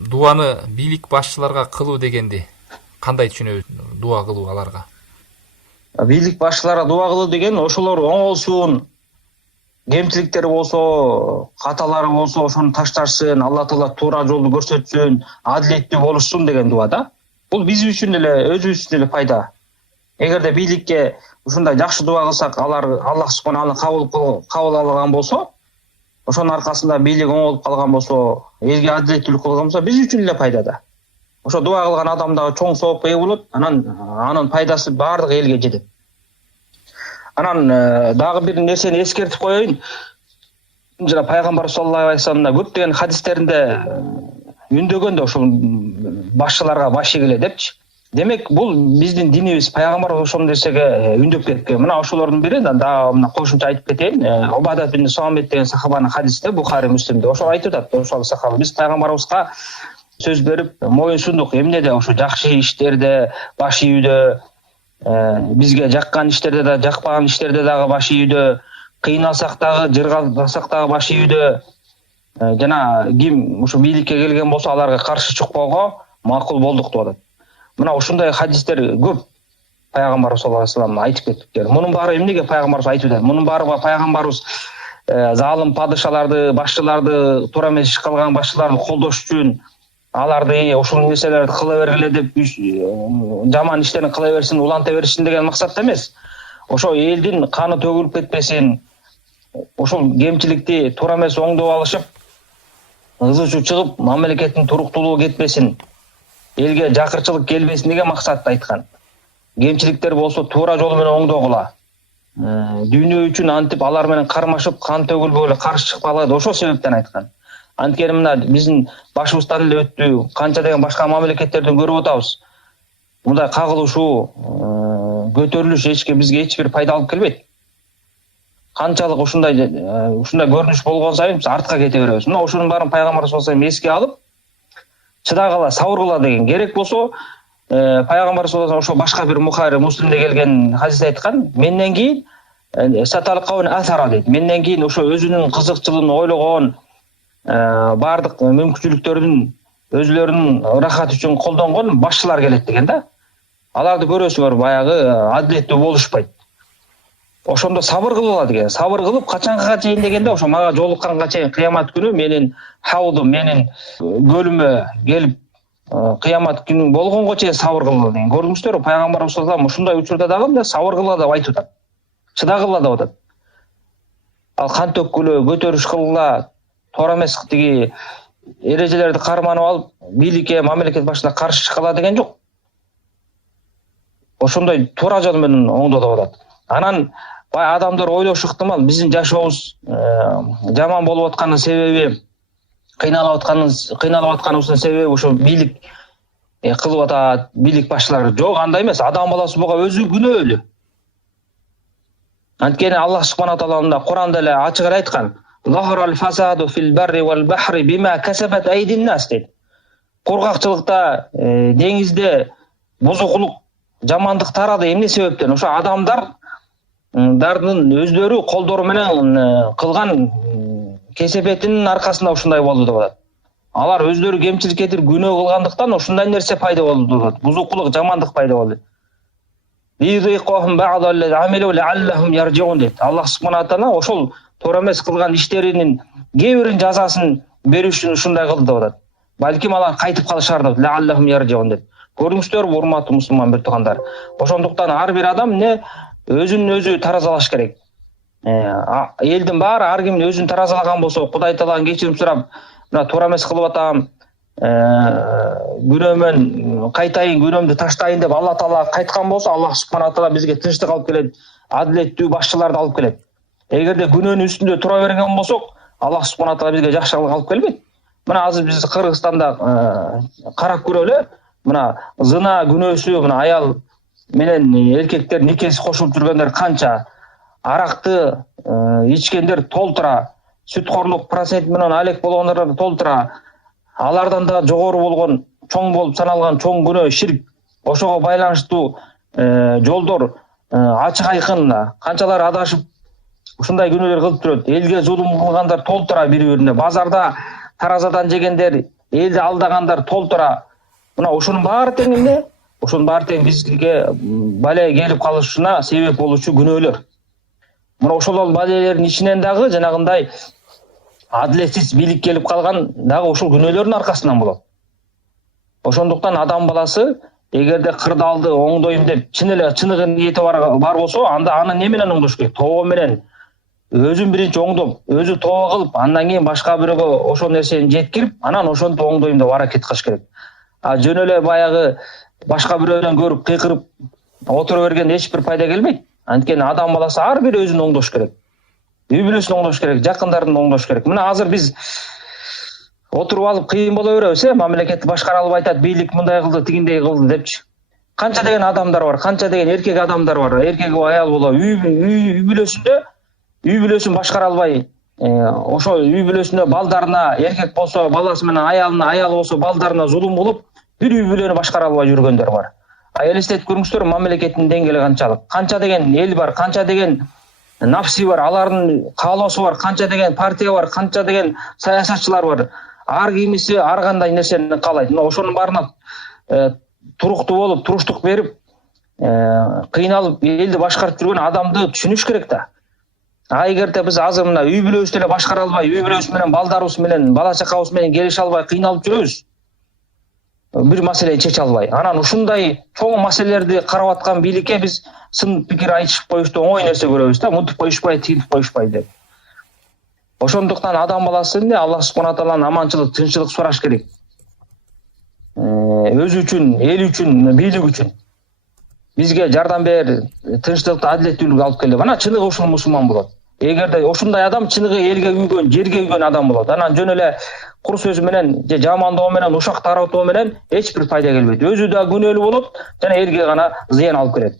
Дуаны бийлик башчыларга кылуу дегенди кандай түшүнөбүз? Дуа кылуу аларга. Бийлик башчыларга дуа кылуу деген ошолор оңолсун, кемчиликтери болсо, каталары болсо ошону ташташсын, Алла Таала туура жолду көрсөтсүн, адилеттүү болушсун деген дуа да. Бул биз үчүн эле, өзүбүз үчүн эле пайда. Эгерде бийликке ушундай жакшы дуа кылсак, алар Аллах субханала кабыл алган болсо, ошонун аркасында бийлик оңолуп калган болсо, элге адилеттүүлүк кылган болсо, биз үчүн эле пайда да. Ошо дуа кылган адам дагы чоң соопка ээ болот, анын пайдасы баардык элге жетет. Анан дагы бир нерсени эскертип коеюн. Жана пайгамбар саллаллаху алейхи вассаламда көптөгөн хадистеринде үндөгөн да ошол башчыларга баш ийгиле депчи. Демек, бул биздин динибиз, пайгамбар ошол нерсеге үндөп кеткен. Мына ошолордун бири дагы мына кошумча айтып кетейин. Убада бин Самит деген сахабанын хадисте Бухари, Муслимде ошол айтып атат. Ошол сахаба биз пайгамбарыбызга сөз берип, моюн сундук эмнеде, ошо жакшы иштерде баш ийүүдө, бизге жаккан иштерде да, жакпаган иштерде дагы баш ийүүдө, кыйналсак дагы, жыргалсак дагы баш ийүүдө, жана ким ушу бийликке келген болсо аларга каршы чыкпоого макул болдук деп атат. Мына ушундай хадистер көп пайгамбарыбыз саллаллаху алейхи вассалам айтып кетиптер. Мунун баары эмнеге пайгамбарыбыз айтып атат? Мунун баары пайгамбарыбыз залым падышаларды, башчыларды, туура эмес иш кылган башчыларды колдош үчүн, аларды ушул нерселерди кыла бергиле деп, жаман иштерин кыла берсин, уланта беришин деген максатта эмес. Ошо элдин каны төгүлүп кетпесин, ошол кемчиликти туура эмес оңдоп алышып, ызы чуу чыгып, мамлекеттин туруктуулугу кетпесин, элге жакырчылык келбесин деген максатта айткан. Кемчиликтер болсо туура жол менен оңдогула. Дүйнө үчүн антип алар менен кармашып, кан төгүлбөгүлө, каршы чыкпагыла деп ошол себептен айткан. Анткени мына биздин башыбыздан эле өттү, канча деген башка мамлекеттерден көрүп атабыз. Мындай кагылышуу, көтөрүлүш бизге эч бир пайда алып келбейт. Канчалык ушундай көрүнүш болгон сайын биз артка кете беребиз. Мына ошонун баарын пайгамбар саллаллаху алейхи эске алып, чыдагыла, сабыргыла деген. Керек болсо, пайгамбар саллаллаху алейхи ошо башка бир Бухари, Муслимде келген хадисте айткан, менден кийин саталкаун асара дейт. Менден кийин ошо өзүнүн кызыкчылыгын ойлогон, баардык мүмкүнчүлүктөрдүн өзүлөрүнүн ырахаты үчүн колдонгон башчылар келет деген да. Аларды көрөсүңөр, баягы адилеттүү болушпайт. Ошондо сабыр кылгыла деген. Сабыр кылып качанга чейин дегенде, ошо мага жолукканга чейин кыямат күнү менин хаудум, менин көлүмө келип, кыямат күнү болгонго чейин сабыр кылгыла деген. Көрдүңүздөрбү, пайгамбарыбыз саллаллаху алейхи вассалам ушундай учурда дагы мына сабыр кылгыла деп айтып атат. Чыдагыла деп атат. Ал кан төккүлө, көтөрүш кылгыла, туура эмес тиги эрежелерди карманып алып, бийликке, мамлекет башына каршы чыккыла деген жок. Ошондой туура жол менен оңдо деп атат. Анан бай адамдар ойлошу ыктымал, биздин жашообуз жаман болуп атканын себеби, кыйналып атканыбыздын себеби ошо бийлик кылып атат, бийлик башчылары. Жок, андай эмес. Адам баласы буга өзү күнөөлүү. Анткени Аллах субханаху таала Куранда эле ачык эле айткан: "Захарал фасаду фил барри вал бахри бима касабат айдин нас" дейт. Кургакчылыкта, деңизде бузукулук, жамандык тарады. Эмне себептен? Ошо адамдардын өздөрү колдору менен кылган кесепетинин аркасында ушундай болду деп атат. Алар өздөрү кемчилик этип күнөө кылгандыктан ушундай нерсе пайда болду деп атат. Бузукулук, жамандык пайда болду. Аллах субханаху таала ошол туура эмес кылган иштеринин кээ бирин жазасын берүү үчүн ушундай кылды деп атат. Балким алар кайтып калышар деп, лааллахум яржиун деп. Көрдүңүздөрбү, урматтуу мусулман бир туугандар? Ошондуктан ар бир адам өзүн өзү таразалаш керек. Элдин баары ар ким өзүн таразалаган болсо, Кудай Тааладан кечирим сурап, мына туура эмес кылып атам, күнөөмөн кайтайын, күнөөмдү таштайын деп Алла Таала кайткан болсо, Аллах субханаху таала бизге тынчтык алып келет, адилеттүү башчыларды алып келет. Эгерде күнөөнүн үстүндө тура берген болсок, Аллах субханаху таала бизге жакшылык алып келбейт. Мына азыр биз Кыргызстанда карап көрөлү, мына зына күнөөсү, мына аял менен эркектер никеси кошулуп жүргөндөр канча, аракты ичкендер толтура, сүткорлук процент менен алек болгондор толтура, алардан да жогору болгон, чоң болуп саналган чоң күнөө ширк, ошого байланыштуу жолдор ачык айкын, канчалар адашып ушундай күнөөлөр кылып турат. Элге зулум кылгандар толтура бири-бирине. Базарда таразадан жегендер элди алдагандар толтура. Мына ошонун баары тең эмне? Ошонун баары тең бизге бале келип калышына себеп болуучу күнөөлөр. Мына ошол балелердин ичинен дагы жанагындай адилетсиз бийлик келип калган дагы ушул күнөөлөрдүн аркасынан болот. Ошондуктан адам баласы эгерде кырдаалды оңдойм деп чын эле чыныгы ниети бар болсо, анда аны эмне менен оңдош керек? Тобо менен. Өзүн биринчи оңдоп, өзү тобо кылып, андан кийин башка бирөөгө ошол нерсени жеткирип, анан ошентип оңдойм деп аракет кылыш керек. Жөн эле баягы башка бирөөнөн көрүп кыйкырып отура берген эч бир пайда келбейт. Анткени адам баласы ар бир өзүн оңдош керек. Үй бүлөсүн оңдош керек, жакындарын оңдош керек. Мына азыр биз отуруп алып кыйын боло беребиз, мамлекетти башкара албай атат, бийлик мындай кылды, тигиндей кылды депчи. Канча деген адамдар бар, канча деген эркек адамдар бар, эркек аял боло, үй бүлөсүн башкара албай, ошо үй бүлөсүнө балдарына, эркек болсо баласы менен аялына, аял болсо балдарына зулум кылып, бир үй бүлөнү башкара албай жүргөндөр бар. Элестетип көрүңүздөр, мамлекеттин деңгээли канчалык. Канча деген эл бар, канча деген нафси бар, алардын каалоосу бар, канча деген партия бар, канча деген саясатчылар бар. Ар кимиси ар кандай нерсени каалайт. Мына ошонун баарына туруктуу болуп, туруштук берип, кыйналып элди башкарып жүргөн адамды түшүнүш керек да. Эгерде биз азыр мына үй бүлөбүздү эле башкара албай, үй бүлөбүз менен балдарыбыз менен, бала чакабыз менен келише албай кыйналып жүрөбүз. Бир маселени чече албай. Анан ушундай чоң маселелерди карап аткан бийликке биз сын пикир айтышып коюшту оңой нерсе көрөбүз да, мынтип коюшпай, тигинтип коюшпай деп. Ошондуктан адам баласы эмне? Аллах субхана тааладан аманчылык, тынччылык сураш керек. Өзү үчүн, эл үчүн, бийлик үчүн. Бизге жардам бер, тынччылыкты, адилеттүүлүккө алып кел деп. Ана чыныгы ушул мусулман болот. Эгерде ошундай адам чыныгы элге күйгөн, жерге күйгөн адам болот. Анан жөн эле кур сөз менен, же жамандоо менен, ушак таратуу менен эч бир пайда келбейт. Өзү да күнөөлүү болот, жана элге гана зыян алып келет.